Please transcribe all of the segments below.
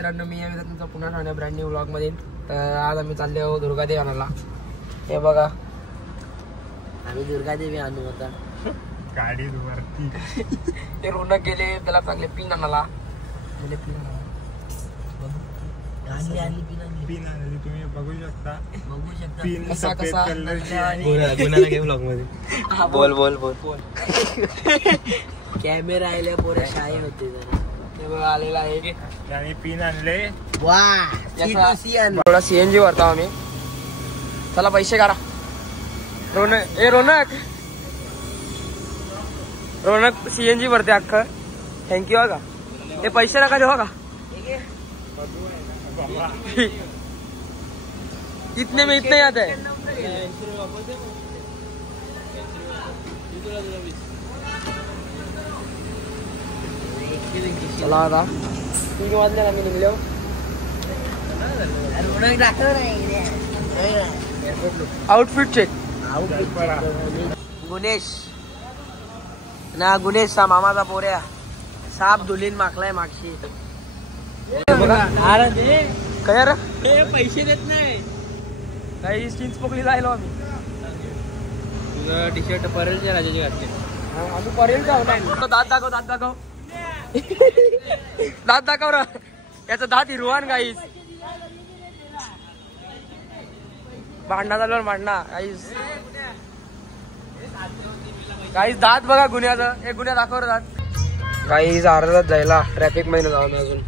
मित्रांनो, मी आहे तुमचा पुन्हा ठाणे ब्रँड न्यू व्लॉग मध्ये. तर आज आम्ही चालले आहोत दुर्गादेवी आणायला. हे बघा, आम्ही दुर्गादेवी आणू आता गाडी वरती. ते रोनक गेले त्याला चांगले पिन आणायला. पिन आणली तुम्ही बघू शकता. पिन कसा सफेद कसा कलरची ब्लॉग मध्ये. बोल बोल बोल बोल. कॅमेरा आले पोरे शाळे होते जरा. ते बघा आलेला आहे आणि पिन आणले. थोडा सीएनजी भरता आम्ही. चला पैसे काढा. रोनक रोनक सीएनजी भरते अख्खं. थँक्यू का. ते पैसे नका देऊ का. इतने में इतने याद है. चला आता 3 वाजले आम्ही निघलो. Outfit check. गुणेश ना, गुणेश सा मामाचा पोऱ्या साप धुलीन मागलाय मागशी. काय रे पैसे देत नाही. काही जीन्स पकडी जायलो आम्ही. तुझं टी शर्ट परेलच्या राजाची घातले. आम्ही परेल जाऊ. दात दाखव, दात दाखव. दात दाखव र. याचा दात हिरवान गाईस. भांडणा झाल्यावर भांडणा गाईस. गाईस दात बघा गुन्ह्याचं. एक गुन्हा दाखव दात. गाईस अर्धाच जायला ट्रॅफिक मध्ये जाऊन अजून.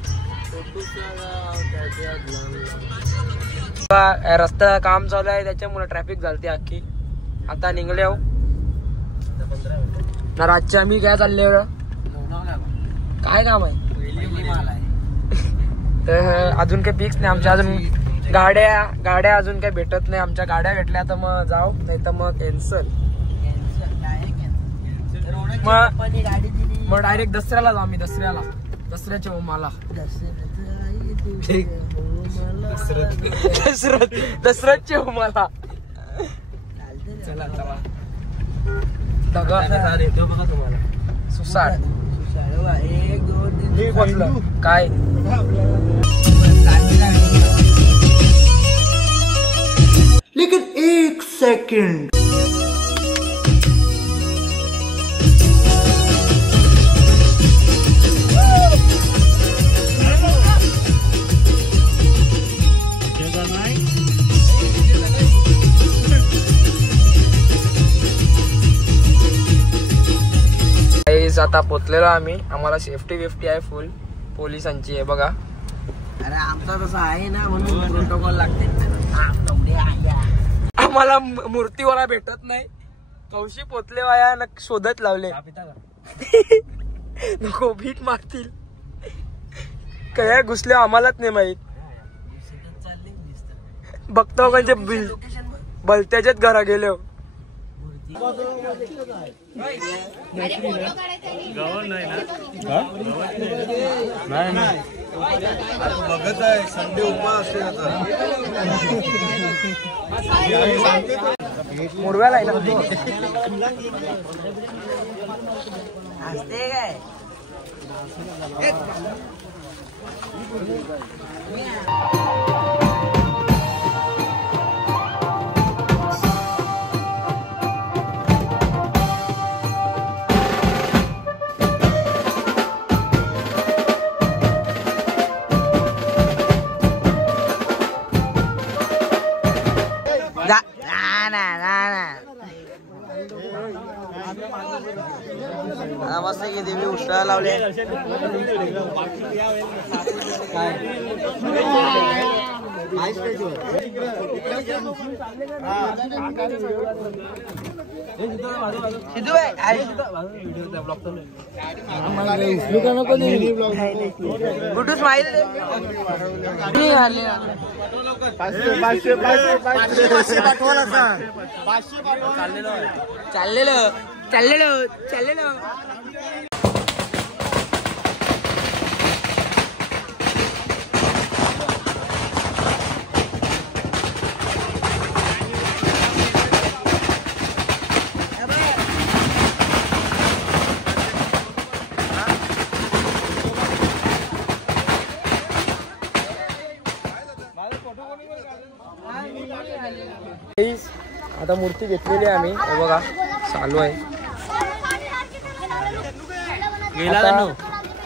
रस्त्याला काम चालू आहे त्याच्यामुळे ट्रॅफिक झालती अख्खी. आता निघले हो ना. रातच्या आम्ही काय चालले काय काम आहे. तर अजून काही फिक्स नाही आमच्या. अजून गाड्या अजून काही भेटत नाही. आमच्या गाड्या भेटल्या तर मग जाऊ, नाही तर मग कॅन्सल. मग डायरेक्ट दसऱ्याला जाऊ. आम्ही दसऱ्याच्या उमाला. दसऱ्याच्या उमाला. चला चला. येतो बघा तुम्हाला. सुसाट काय. लेकिन 1 सेकंड. आता पोचलेलो आम्ही. आम्हाला सेफ्टी आहे फुल पोलिसांची आहे बघा. अरे आमचा तसा आहे ना म्हणून प्रोटोकॉल लागते. आम्हाला मूर्तीवाला भेटत नाही. कौशी पोचले वाया न शोधत लावले. नको भीक मारतील. काय घुसले आम्हालाच नाही माहित. बघतो म्हणजे भलत्याच्याच घरा गेले. बघत आहे संडे उपवास मुरव्याला आहे ना. असते काय. मस्त की देवी उष्टा लावले. गुड्डू स्माइल. चाललेलो. आता मूर्ती घेतलेली आहे आम्ही, हे बघा चालू आहे.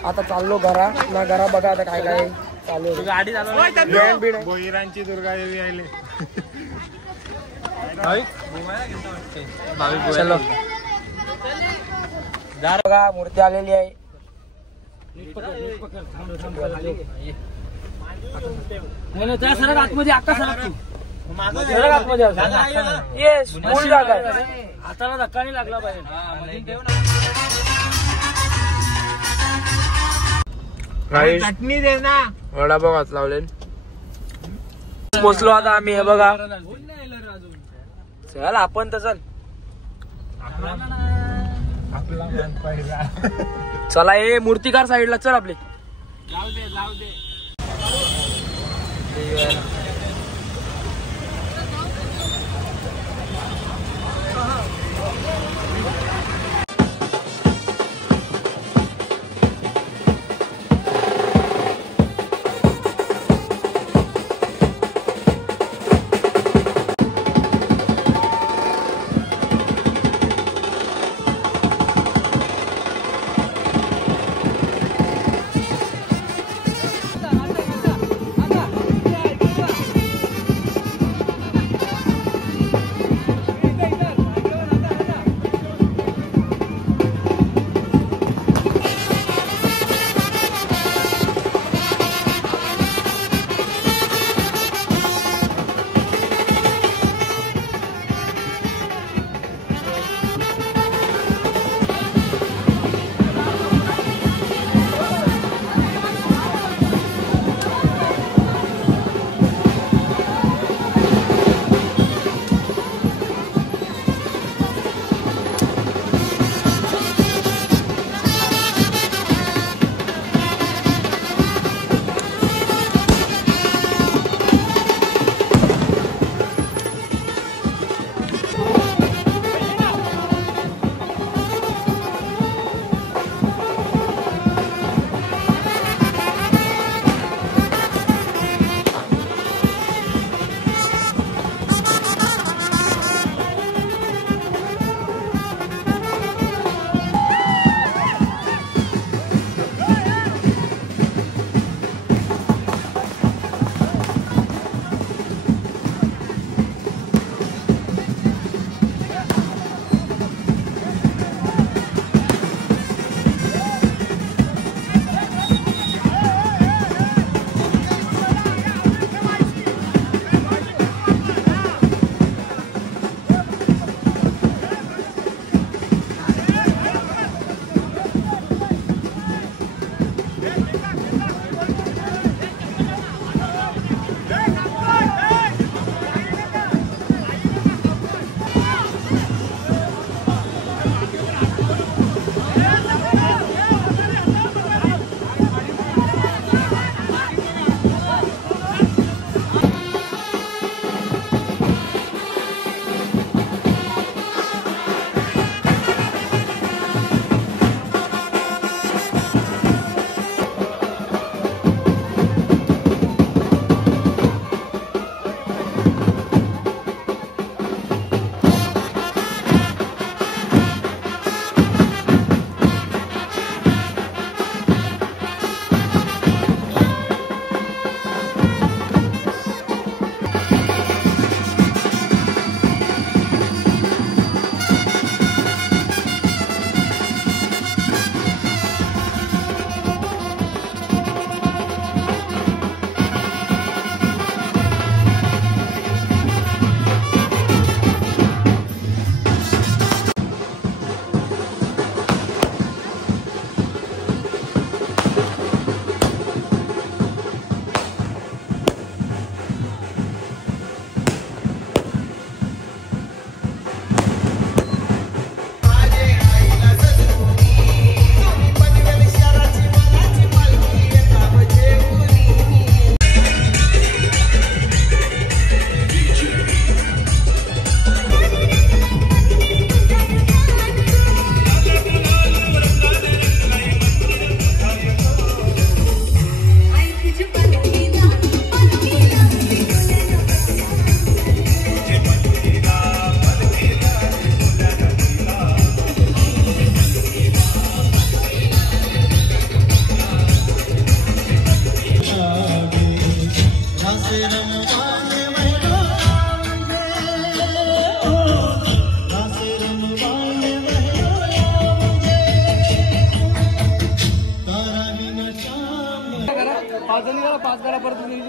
आता चाललो घरा ना, घरा बघा आता काय काय चालू आहे. गाडी चालू बोईरांची दुर्गादेवी आले. चलो बघा मूर्ती आलेली आहे. आतमध्ये अक्का येस फुल जागा आहे. हाताला धक्का नाही लागला पाहिजे. चटणी दे ना. वडा बघा लावले. पोचलो आता आम्ही, हे बघा. चल आपण तर चल. चला हे मूर्तिकार साईडला चल आपले. जाऊ दे.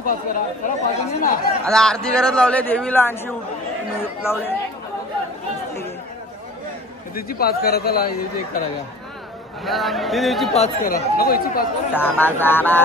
आता आरती करत लावले देवीला आणि लावले त्याची 5 करा चला एक करा का ती देवीची 5 करा नको याची 5 करा साबा साबा